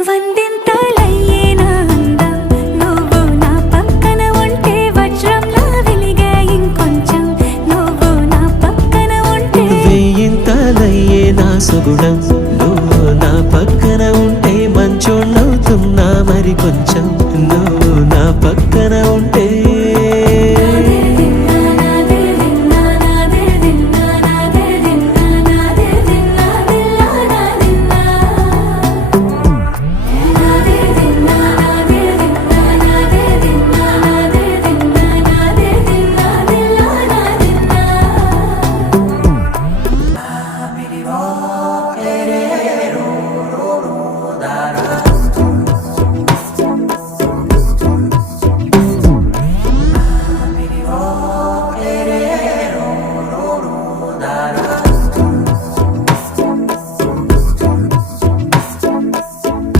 వందింతలయ్యేనా అందం నువ్వు నా పక్కన ఉంటే వజ్రంలా వెలిగే ఇంకొంచెం నువ్వు నా పక్కన ఉంటే వేయింతలయ్యేనా సుగుణం